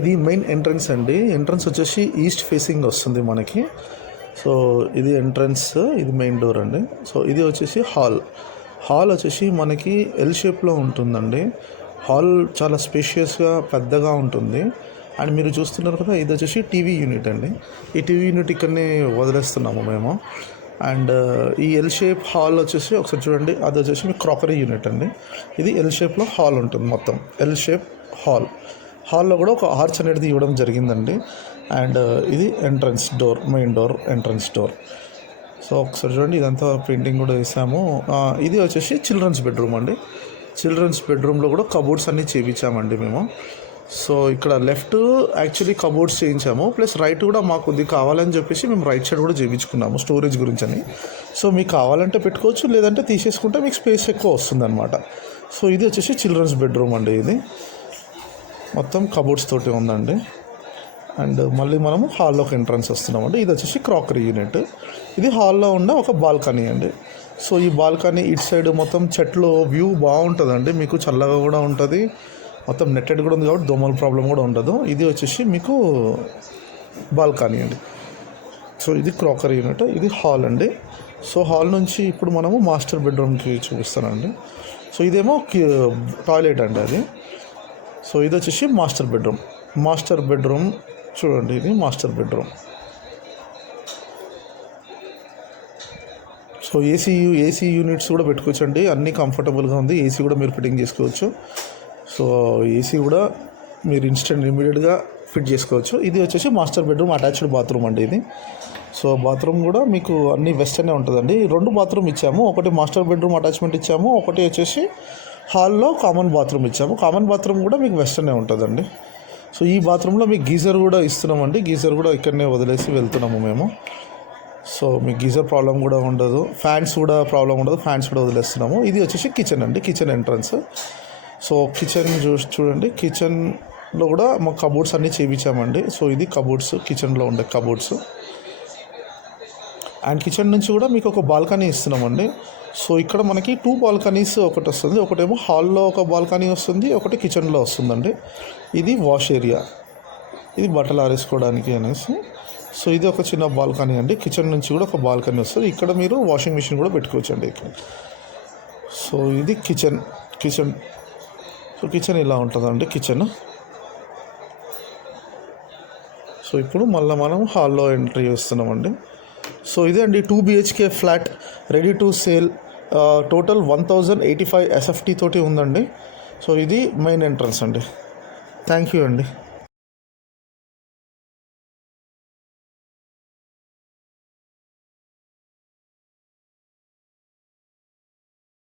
ఇది main entrance అండి. Entrance వచ్చేసి ఈస్ట్ ఫేసింగ్ వస్తుంది మనకి. సో ఇది ఎంట్రన్స్, ఇది మెయిన్ డోర్ అండి. సో ఇది వచ్చేసి హాల్ వచ్చేసి మనకి ఎల్ షేప్లో ఉంటుందండి. హాల్ చాలా స్పేషియస్గా పెద్దగా ఉంటుంది. అండ్ మీరు చూస్తున్నారు కదా, ఇది వచ్చేసి టీవీ యూనిట్ అండి. ఈ టీవీ యూనిట్ ఇక్కడనే వదిలేస్తున్నాము మేము. అండ్ ఈ ఎల్ షేప్ హాల్ వచ్చేసి ఒకసారి చూడండి, అది వచ్చేసి మీ క్రాకరీ యూనిట్ అండి. ఇది ఎల్ షేప్లో హాల్ ఉంటుంది, మొత్తం ఎల్ షేప్ హాల్లో కూడా ఒక ఆర్చ్ అనేది ఇవ్వడం జరిగిందండి. అండ్ ఇది entrance door, main door, entrance door. So ఒకసారి చూడండి, ఇదంతా పెయింటింగ్ కూడా వేసాము. ఇది వచ్చేసి చిల్డ్రన్స్ బెడ్రూమ్ అండి. చిల్డ్రన్స్ బెడ్రూమ్లో కూడా కబోర్డ్స్ అన్నీ చేయించామండి మేము. సో ఇక్కడ లెఫ్ట్ యాక్చువల్లీ కబోర్డ్స్ చేయించాము, ప్లస్ రైట్ కూడా మాకు కొద్దిగా కావాలని చెప్పేసి మేము రైట్ సైడ్ కూడా చేయించుకున్నాము స్టోరేజ్ గురించి అని. సో మీకు కావాలంటే పెట్టుకోవచ్చు, లేదంటే తీసేసుకుంటే మీకు స్పేస్ ఎక్కువ వస్తుంది అనమాట. సో ఇది వచ్చేసి చిల్డ్రన్స్ బెడ్రూమ్ అండి. ఇది మొత్తం కబోర్డ్స్ తోటి ఉందండి. అండ్ మళ్ళీ మనము హాల్లోకి ఎంట్రన్స్ వస్తున్నామండి. ఇది వచ్చేసి క్రాకరీ యూనిట్. ఇది హాల్లో ఉన్న ఒక బాల్కనీ అండి. సో ఈ బాల్కనీ ఇటు సైడ్ మొత్తం చెట్లు వ్యూ బాగుంటుందండి, మీకు చల్లగా కూడా ఉంటుంది, మొత్తం నెట్టెడ్ కూడా ఉంది కాబట్టి దోమల ప్రాబ్లం కూడా ఉండదు. ఇది వచ్చేసి మీకు బాల్కనీ అండి. సో ఇది క్రాకరీ యూనిట్, ఇది హాల్ అండి. సో హాల్ నుంచి ఇప్పుడు మనము మాస్టర్ బెడ్రూమ్కి చూపిస్తానండి. సో ఇదేమో టాయిలెట్ అండి అది. సో ఇది వచ్చేసి మాస్టర్ బెడ్రూమ్ చూడండి, ఇది master bedroom. So AC units కూడా పెట్టుకోవచ్చండి, అన్నీ కంఫర్టబుల్గా ఉంది. ఏసీ కూడా మీరు ఫిట్టింగ్ చేసుకోవచ్చు. సో ఏసీ కూడా మీరు ఇమీడియట్గా ఫిట్ చేసుకోవచ్చు. ఇది వచ్చేసి మాస్టర్ బెడ్రూమ్ అటాచ్డ్ బాత్రూమ్ అండి ఇది. సో బాత్రూమ్ కూడా మీకు అన్ని వెస్టర్నే ఉంటుందండి. 2 బాత్రూమ్ ఇచ్చాము, ఒకటి మాస్టర్ బెడ్రూమ్ అటాచ్మెంట్ ఇచ్చాము, ఒకటి వచ్చేసి హాల్లో కామన్ బాత్రూమ్ ఇచ్చాము. కామన్ బాత్రూమ్ కూడా మీకు వెస్టర్నే ఉంటుందండి. సో ఈ బాత్రూంలో మీకు గీజర్ కూడా ఇస్తున్నామండి. గీజర్ కూడా ఇక్కడనే వదిలేసి వెళ్తున్నాము మేము. సో మీకు గీజర్ ప్రాబ్లం కూడా ఉండదు, ఫ్యాన్స్ కూడా ప్రాబ్లం ఉండదు, ఫ్యాన్స్ కూడా వదిలేస్తున్నాము. ఇది వచ్చేసి కిచెన్ అండి, కిచెన్ ఎంట్రన్స్. సో కిచెన్ చూడండి, కిచెన్లో కూడా మా కబోర్డ్స్ అన్నీ చేయించామండి. సో ఇది కబోర్డ్స్, కిచెన్లో ఉండే కబోర్డ్స్. అండ్ కిచెన్ నుంచి కూడా మీకు ఒక బాల్కనీ ఇస్తున్నామండి. సో ఇక్కడ మనకి 2 బాల్కనీస్ ఒకటి వస్తుంది, ఒకటేమో హాల్లో ఒక బాల్కనీ వస్తుంది, ఒకటి కిచెన్లో వస్తుందండి. ఇది వాష్ ఏరియా, ఇది బట్టలు ఆరేసుకోవడానికి అనేసి. సో ఇది ఒక చిన్న బాల్కనీ అండి. కిచెన్ నుంచి కూడా ఒక బాల్కనీ వస్తుంది, ఇక్కడ మీరు వాషింగ్ మిషన్ కూడా పెట్టుకోవచ్చండి ఇక్కడ. సో ఇది కిచెన్. సో కిచెన్ ఇలా ఉంటుందండి కిచెన్. సో ఇప్పుడు మళ్ళీ మనం హాల్లో ఎంట్రీ చేస్తున్నామండి. సో ఇదే అండి 2 BHK flat ready to sale. Total 1085 SFT తోటి ఉందండి. సో ఇది మెయిన్ ఎంట్రన్స్ అండి. థ్యాంక్ యూ అండి.